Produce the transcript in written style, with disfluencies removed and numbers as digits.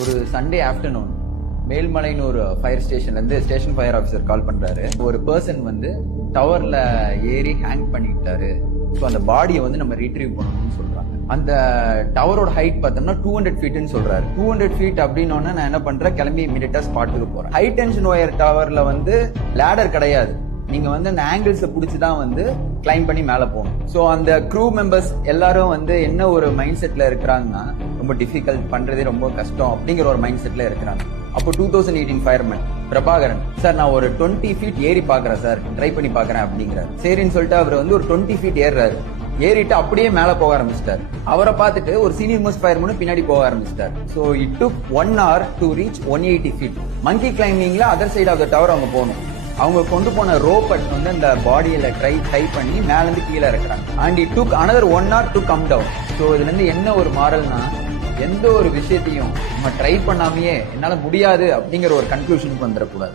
ஒரு Sunday afternoon மேல்மலைன்னு ஒரு fire ஸ்டேஷன்ல இருந்து ஸ்டேஷன் ஃபயர் ஆஃபீஸர் கால் பண்றாரு. ஒரு பர்சன் வந்து டவர்ல ஏறி ஹேங் பண்ணிட்டாரு. ஸோ அந்த பாடியை வந்து நம்ம ரீட்ரீவ் பண்ணணும்னு சொல்றாங்க. அந்த டவரோட ஹைட் பார்த்தோம்னா 200 ஃபீட்னு சொல்றாரு. 200 ஃபீட் அப்படின்னோட நான் என்ன பண்றேன், கிளம்பி இமீடியட்டா ஸ்பாட்டுக்கு போறேன். ஹை டென்ஷன் ஒயர் டவர்ல வந்து லேடர் கிடையாது. நீங்க வந்து அந்த ஆங்கிள்ஸை பிடிச்சிதான் வந்து கிளைம் பண்ணி மேல போகணும். ஸோ அந்த க்ரூ மெம்பர்ஸ் எல்லாரும் வந்து என்ன ஒரு மைண்ட் செட்ல இருக்கிறாங்கன்னா, ரொம்ப டிஃபிகல்ட் பண்றதே ரொம்ப கஷ்டம் அப்படிங்கிற ஒரு மைண்ட் செட்ல இருக்கிறாங்க. அப்போ 2018 ஃபயர்மேன் பிரபாகரன் சார், நான் ஒரு 20 ஃபீட் ஏறி பாக்குறேன் சார், ட்ரை பண்ணி பாக்குறேன் அப்படிங்கிறாரு. சரின்னு சொல்லிட்டு அவர் வந்து ஒரு 20 ஃபீட் ஏறுறாரு. ஏறிட்டு அப்படியே மேல போக ஆரம்பிச்சிட்டாரு. அவரை பார்த்துட்டு ஒரு சீனியர் மோஸ்ட் ஃபயர்மேன் பின்னாடி போக ஆரம்பிச்சிட்டாரு. So it took 1 hour to reach 180 feet. Monkey கிளைம்பிங்ல other side of the tower அவங்க போகணும். அவங்க கொண்டு போன ரோப் வந்து இந்த பாடியில ட்ரை பண்ணி மேல இருந்து கீழே இருக்கிறாங்க. And it took another 1 hour to come down. So இதுல இருந்து என்ன ஒரு மாரல்னா, எந்த ஒரு விஷயத்தையும் நம்ம ட்ரை பண்ணாமையே என்னால முடியாது அப்படிங்கிற ஒரு கன்க்ளூஷனுக்கு வந்துடக்கூடாது.